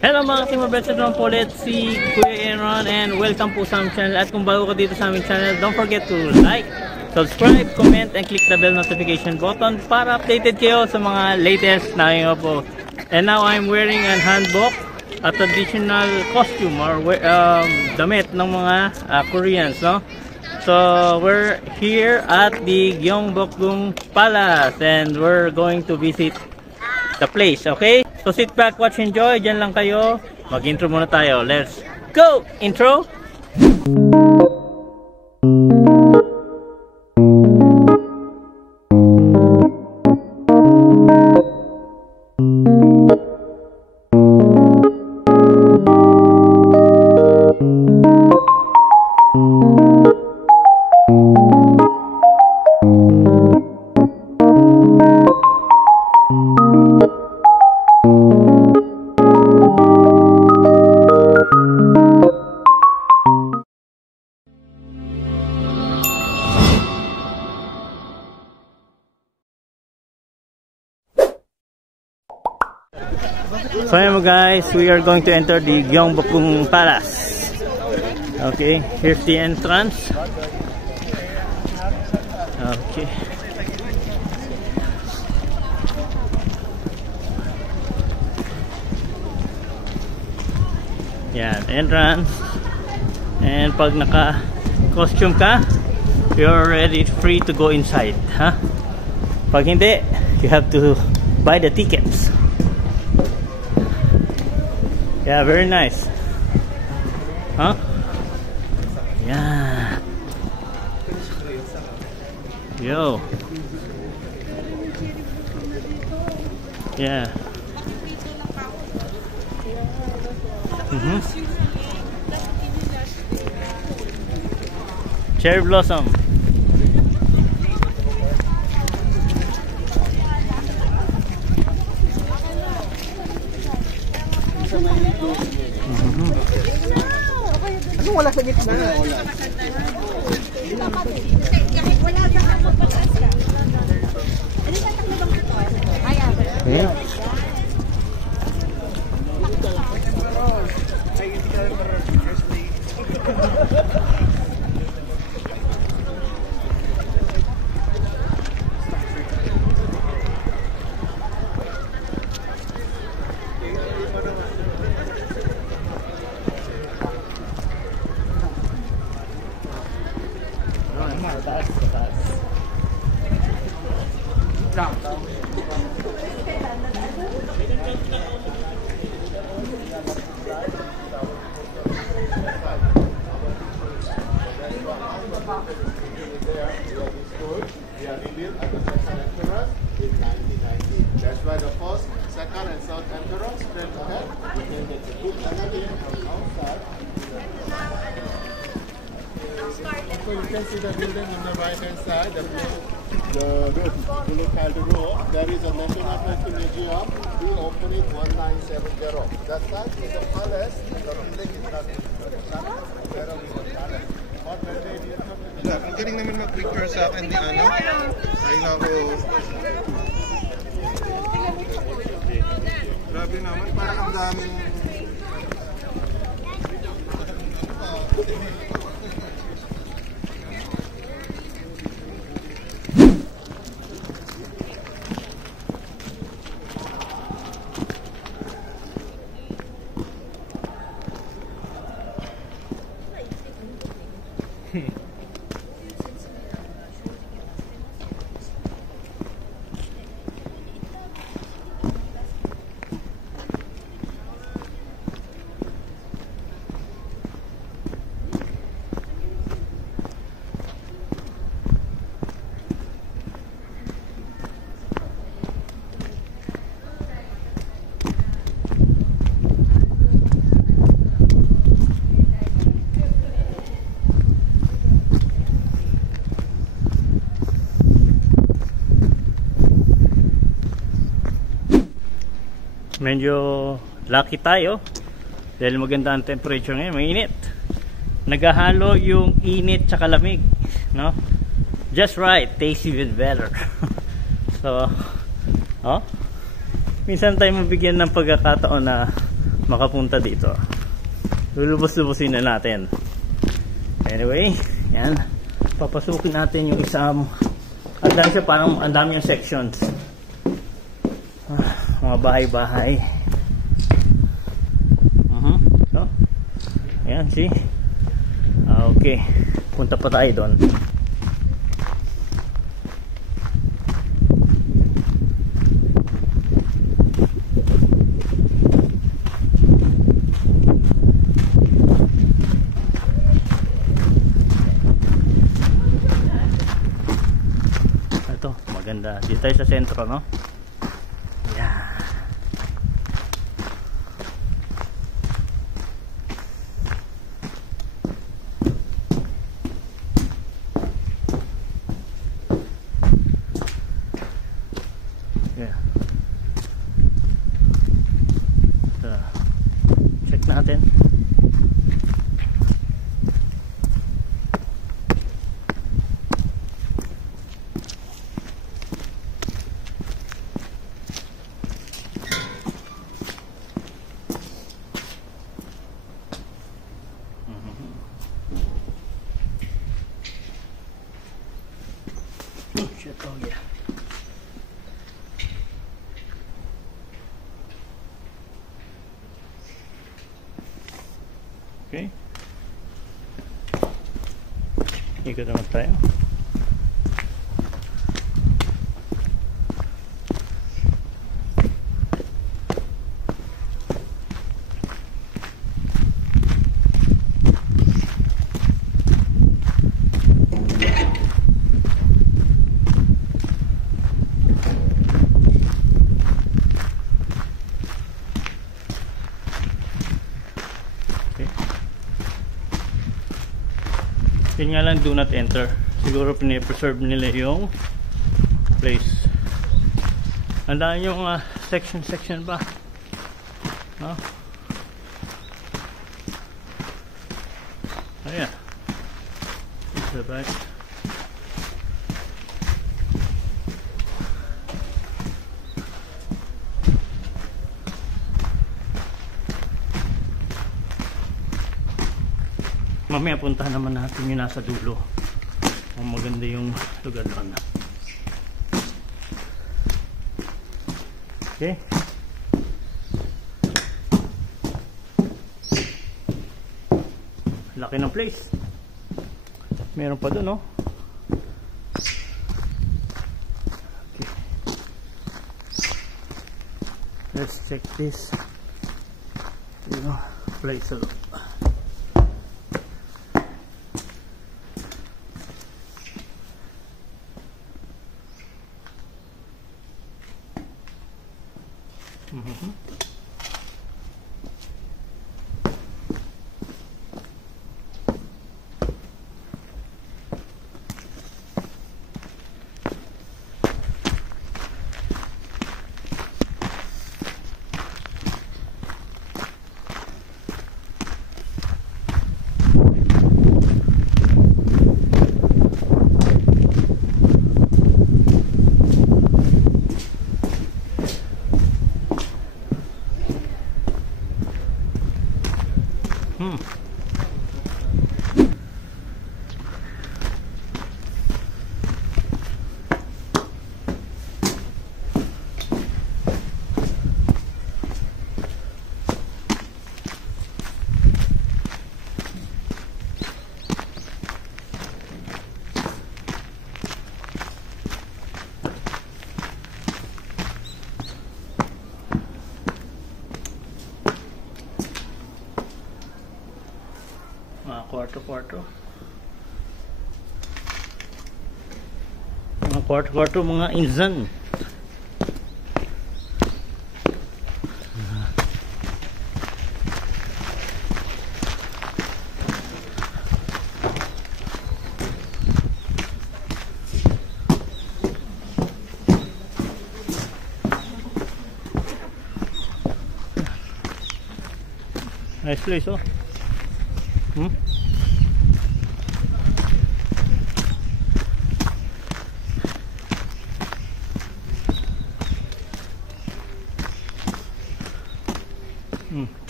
Hello mga Timobets, ito naman po ulit si Kuya Aaron and welcome po sa aming channel. At kung bago ka dito sa aming channel, don't forget to like, subscribe, comment, and click the bell notification button para updated kayo sa mga latest na ngayon po. And now I'm wearing a hanbok, a traditional costume or damit ng mga Koreans, no? So we're here at the Gyeongbokgung Palace and we're going to visit the place, okay? So sit back, watch, enjoy. Diyan lang kayo. Mag-intro muna tayo. Let's go! Intro! So ayan guys, we are going to enter the Gyeongbokgung Palace. Okay, here's the entrance. Okay. Yan, entrance. And pag naka-costume ka, you're already free to go inside, huh? Pag hindi, you have to buy the tickets. Yeah, very nice. Huh? Yeah. Yo. Yeah. Cherry blossom. Ano wala sa gitna? Wala. Wala sa kapagpatas ka. Ano sa takbo bang ito? Ay, That's why the first, second, and third emperor straight ahead. You can get the good enemy from outside. So you can see the building on the right hand side, the roof. You look at the roof. There is a National Turkey Museum. We opened it 1970. That side is the palace. The building is not there is the palace. What when they did Ang galing naman mag-picture sa akin ni ano. Ay nako. Grabe naman, parang ang daming medyo lucky tayo dahil maganda ang temperature ngayon, mainit, naghahalo yung init tsaka lamig, no? Just right, tastes even better. So minsan tayo mabigyan ng pagkakataon na makapunta dito. Lulubos-lubusin na natin. Anyway, yan. Papasukin natin yung isang, ang dami siya, parang ang dami yung sections. Mga bahay-bahay. So, ayan, see? Okay. Punta pa tayo doon. Ito, maganda. Dito tayo sa sentro, no? Yeah. Check natin. Shit, oh yeah. Okay. Ikot naman tayo. Yun nga lang, do not enter. Siguro pinipreserve nila yung place. Andaan yung section ba, no? Ayan, it's the back. Mamaya puntahan naman natin yung nasa dulo. Ang maganda yung lugar doon. Okay. Laki ng place. Meron pa doon, no? Okay. Let's check this. Place a look. Kwarto-kwarto. Mga kwarto-kwarto, mga insan. Nice place, oh.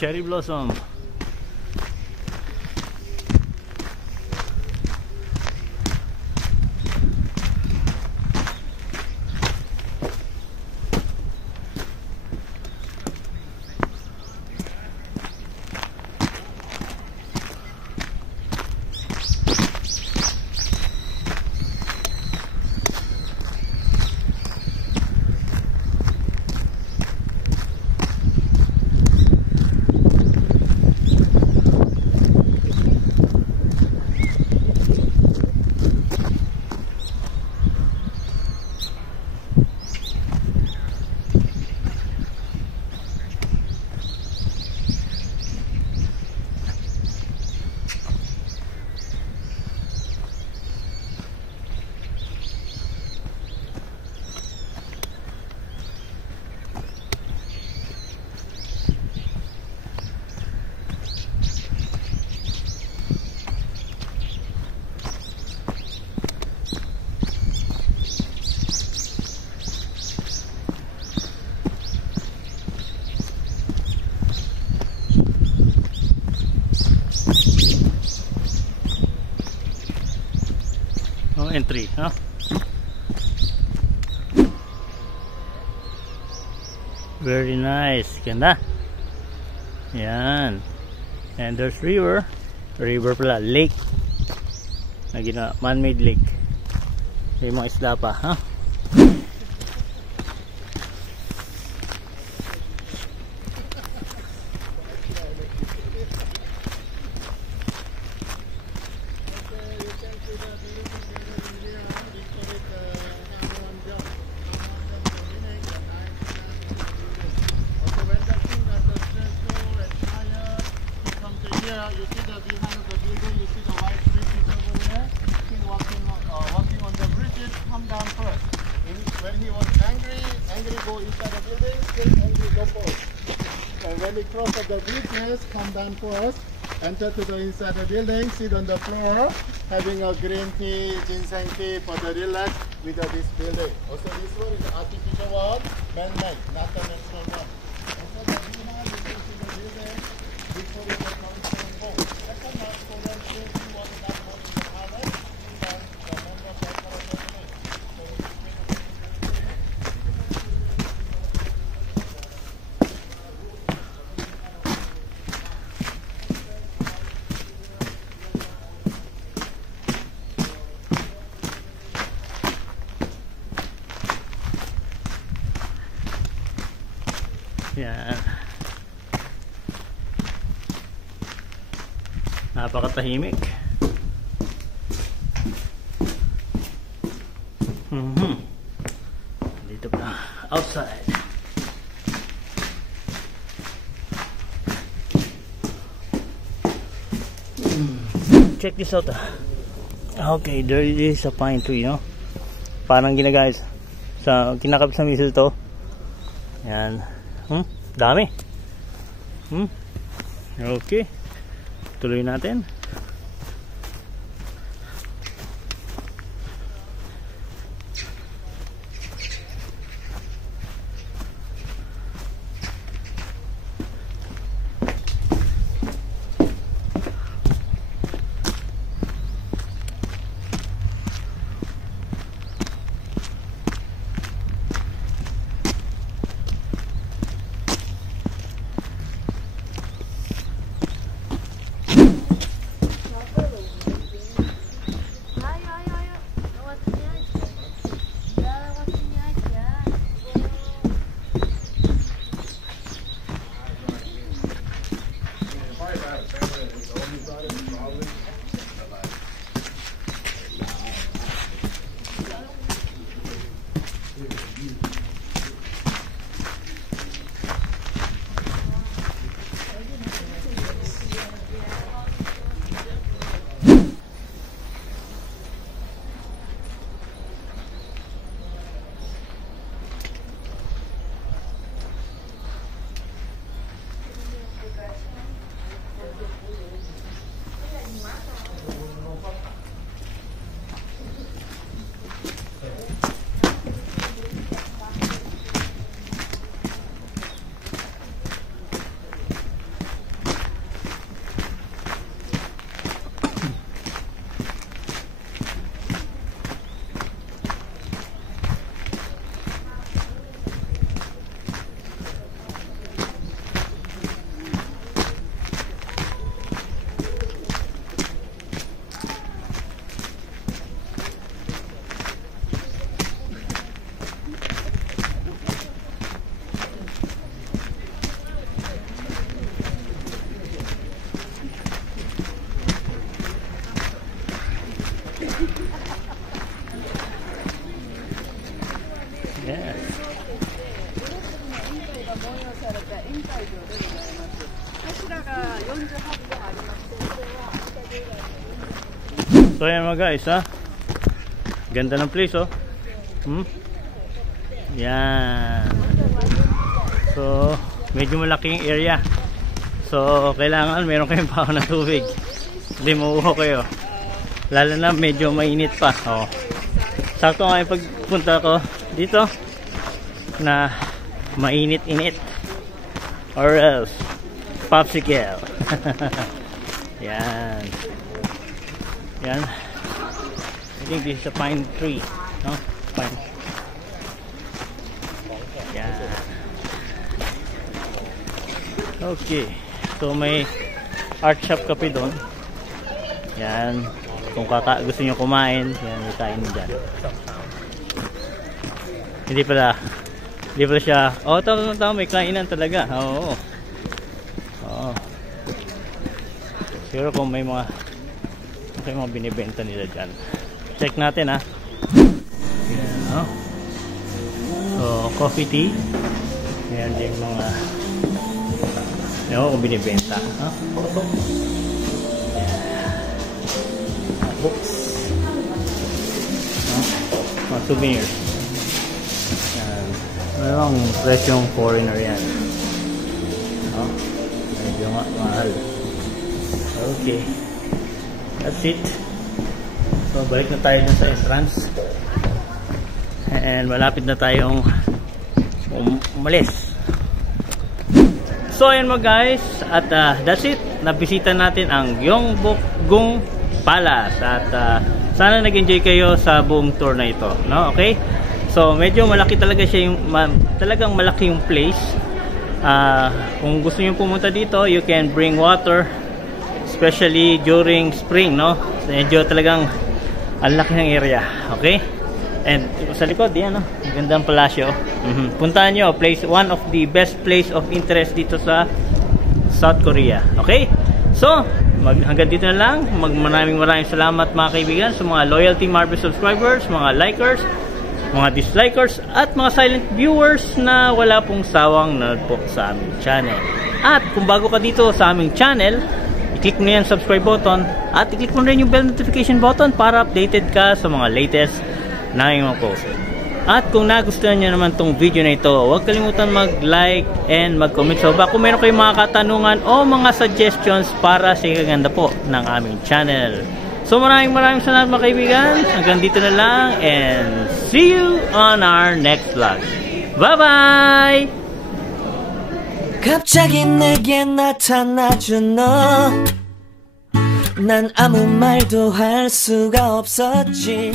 cherry blossom. Entry, huh? Very nice. Ganda. Yan. And there's river. River pala. Lake. Man-made lake. May mga isla pa, huh? You see the behind of the building, you see the white bridges over there. King walking on the bridges, come down first. When he was angry go inside the building, still angry go first. And when he crossed the bridges, come down first, enter to the inside the building, sit on the floor, having a green tea, ginseng tea for the relax with this building. Also this one is artificial one, man-made, not the natural one. Also the behind, you can see the building, before it was yan. Napakatahimik. Dito pa. Outside. Check this out. Okay, there is a pine tree, no? Parang ginagayos sa kinakap sa misil to. Yan. Dami. Okay. Tuloy natin. So yan mga guys, ha. Ganda ng place, oh. Yan. So medyo malaking area. So kailangan meron kayong baon ng tubig. Hindi mauuho kayo. Lalo na medyo mainit pa. Oh. Sakto nga yung pagpunta ko dito na mainit-init. Or else popsicle. Yan. Yan. I think this is a pine tree, no? Pine. Yan. Okay. So may art shop kape doon. Yan. Kung gusto nyo kumain, yan, may kain dyan. Hindi pala siya, oh, tama, may kainan talaga. Oo. Oo. Siguro kung may mga binibenta nila dyan. Check natin, ha. Yan, oh. So, coffee tea. Yan din mga kung binibenta, ha. Books, mga souvenirs. Yan. Mayroong presyong foreigner yan. Medyo mahal. Okay, that's it. So balik na tayo dun sa entrance. And malapit na tayong umalis. So ayan mga guys. At that's it. Nabisita natin ang Gyeongbokgung Palace. At sana nag-enjoy kayo sa buong tour na ito, no? Okay? So medyo malaki talaga siya, talagang malaki yung place. Kung gusto niyo pumunta dito, you can bring water, especially during spring, no? Medyo talagang ang laki ng area, okay? And sa likod, yan, no? Ang gandang palasyo. Puntahan nyo, one of the best place of interest dito sa South Korea, okay? So hanggang dito na lang. Maraming salamat mga kaibigan sa mga loyalty Marvel subscribers, mga likers, mga dislikers, at mga silent viewers na wala pong sawang nanonood po sa aming channel. At kung bago ka dito sa aming channel, i-click mo yan subscribe button at i-click mo rin yung bell notification button para updated ka sa mga latest na mga post. At kung nagustuhan nyo naman tong video na ito, huwag kalimutan mag-like and mag-comment sa baba kung meron kayong mga katanungan o mga suggestions para sa ikaganda po ng aming channel. So maraming salamat mga kaibigan. Hanggang dito na lang and see you on our next vlog. Bye-bye! 갑자기 내게 나타나준 너 난 아무 말도 할 수가 없었지